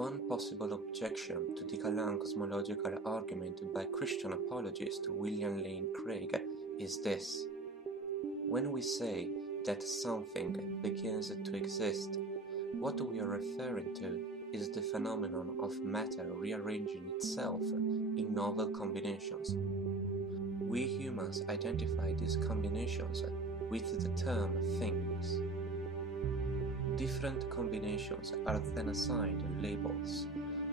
One possible objection to the Kalam cosmological argument by Christian apologist William Lane Craig is this. When we say that something begins to exist, what we are referring to is the phenomenon of matter rearranging itself in novel combinations. We humans identify these combinations with the term things. Different combinations are then assigned labels,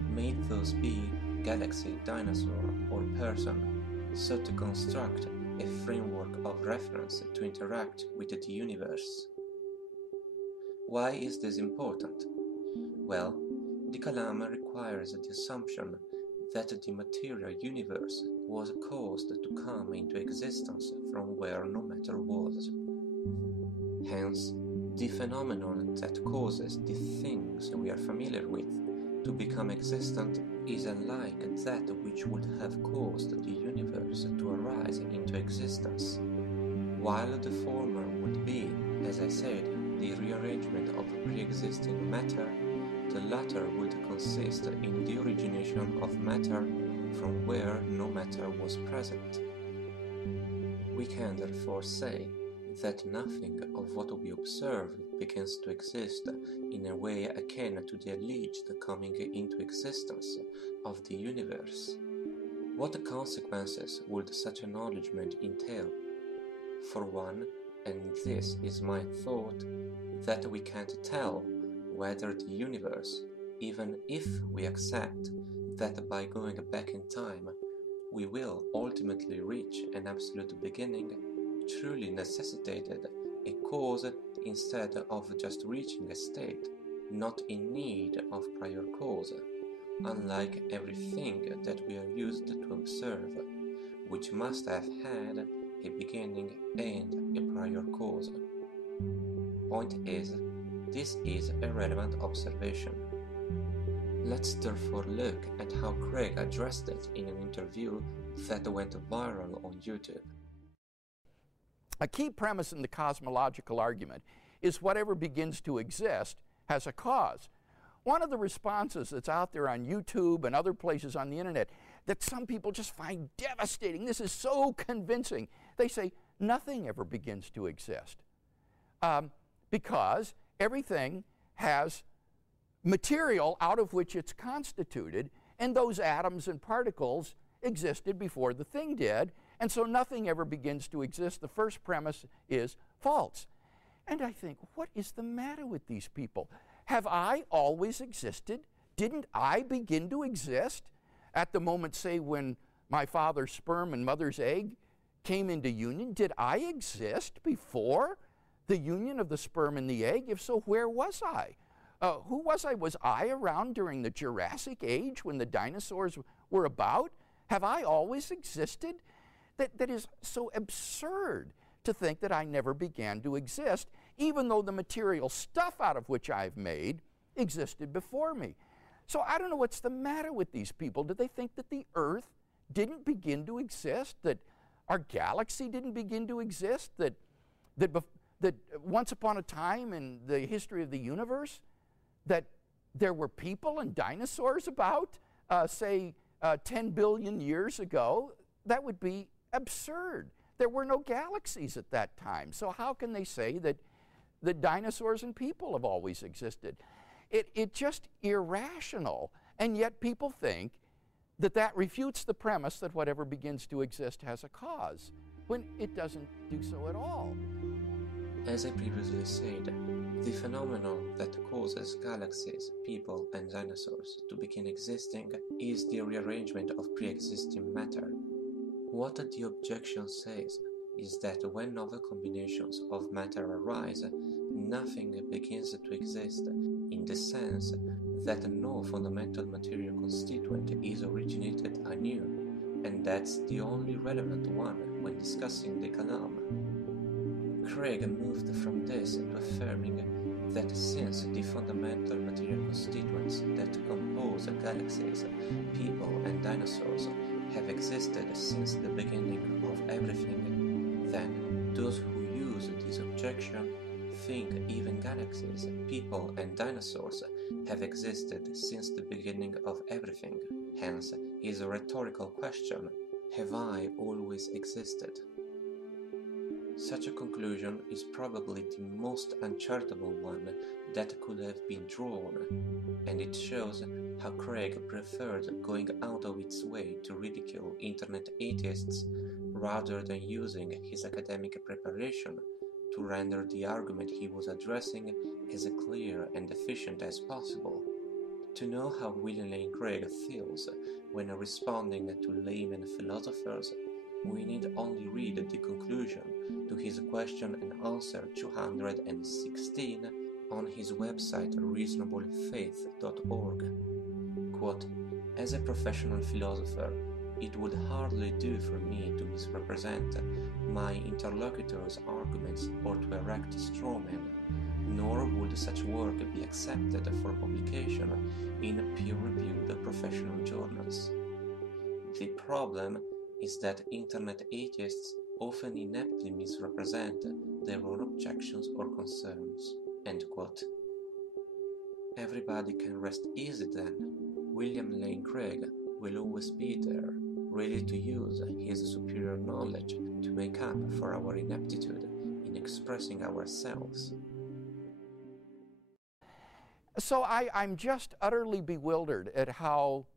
may those be galaxy, dinosaur, or person, so to construct a framework of reference to interact with the universe. Why is this important? Well, the Kalam requires the assumption that the material universe was caused to come into existence from where no matter was. Hence, the phenomenon that causes the things we are familiar with to become existent is unlike that which would have caused the universe to arise into existence. While the former would be, as I said, the rearrangement of pre-existing matter, the latter would consist in the origination of matter from where no matter was present. We can therefore say that nothing of what we observe begins to exist in a way akin to the alleged coming into existence of the universe. What consequences would such acknowledgement entail? For one, and this is my thought, that we can't tell whether the universe, even if we accept that by going back in time we will ultimately reach an absolute beginning, truly necessitated a cause instead of just reaching a state not in need of prior cause, unlike everything that we are used to observe, which must have had a beginning and a prior cause. Point is, this is a relevant observation. Let's therefore look at how Craig addressed it in an interview that went viral on YouTube. A key premise in the cosmological argument is whatever begins to exist has a cause. One of the responses that's out there on YouTube and other places on the internet that some people just find devastating, this is so convincing, they say nothing ever begins to exist because everything has material out of which it's constituted, and those atoms and particles existed before the thing did, and so nothing ever begins to exist. The first premise is false. And I think, what is the matter with these people? Have I always existed? Didn't I begin to exist at the moment, say, when my father's sperm and mother's egg came into union? Did I exist before the union of the sperm and the egg? If so, where was I? Who was I? Was I around during the Jurassic Age when the dinosaurs were about? Have I always existed? That is so absurd to think that I never began to exist, even though the material stuff out of which I've made existed before me. So I don't know what's the matter with these people. Do they think that the Earth didn't begin to exist, that our galaxy didn't begin to exist, that once upon a time in the history of the universe, that there were people and dinosaurs about, say, 10 billion years ago? That would be absurd. There were no galaxies at that time. So how can they say that the dinosaurs and people have always existed? It's just irrational. And yet people think that that refutes the premise that whatever begins to exist has a cause, when it doesn't do so at all. As I previously said, the phenomenon that causes galaxies, people, and dinosaurs to begin existing is the rearrangement of pre-existing matter. What the objection says is that when novel combinations of matter arise, nothing begins to exist, in the sense that no fundamental material constituent is originated anew, and that's the only relevant one when discussing the Kalam. Craig moved from this to affirming that since the fundamental material constituents that compose galaxies, people, and dinosaurs have existed since the beginning of everything, then those who use this objection think even galaxies, people, and dinosaurs have existed since the beginning of everything. Hence, his rhetorical question, have I always existed? Such a conclusion is probably the most uncharitable one that could have been drawn, and it shows how Craig preferred going out of its way to ridicule internet atheists rather than using his academic preparation to render the argument he was addressing as clear and efficient as possible. To know how William Lane Craig feels when responding to layman philosophers, we need only read the conclusion to his question and answer 216 on his website reasonablefaith.org. Quote, as a professional philosopher, it would hardly do for me to misrepresent my interlocutor's arguments or to erect strawmen, nor would such work be accepted for publication in peer-reviewed professional journals. The problem is that internet atheists often ineptly misrepresent their own objections or concerns. End quote. Everybody can rest easy then. William Lane Craig will always be there, ready to use his superior knowledge to make up for our ineptitude in expressing ourselves. So I'm just utterly bewildered at how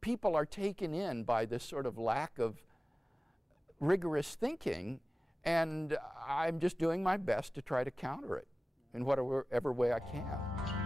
people are taken in by this sort of lack of rigorous thinking, and I'm just doing my best to try to counter it in whatever way I can.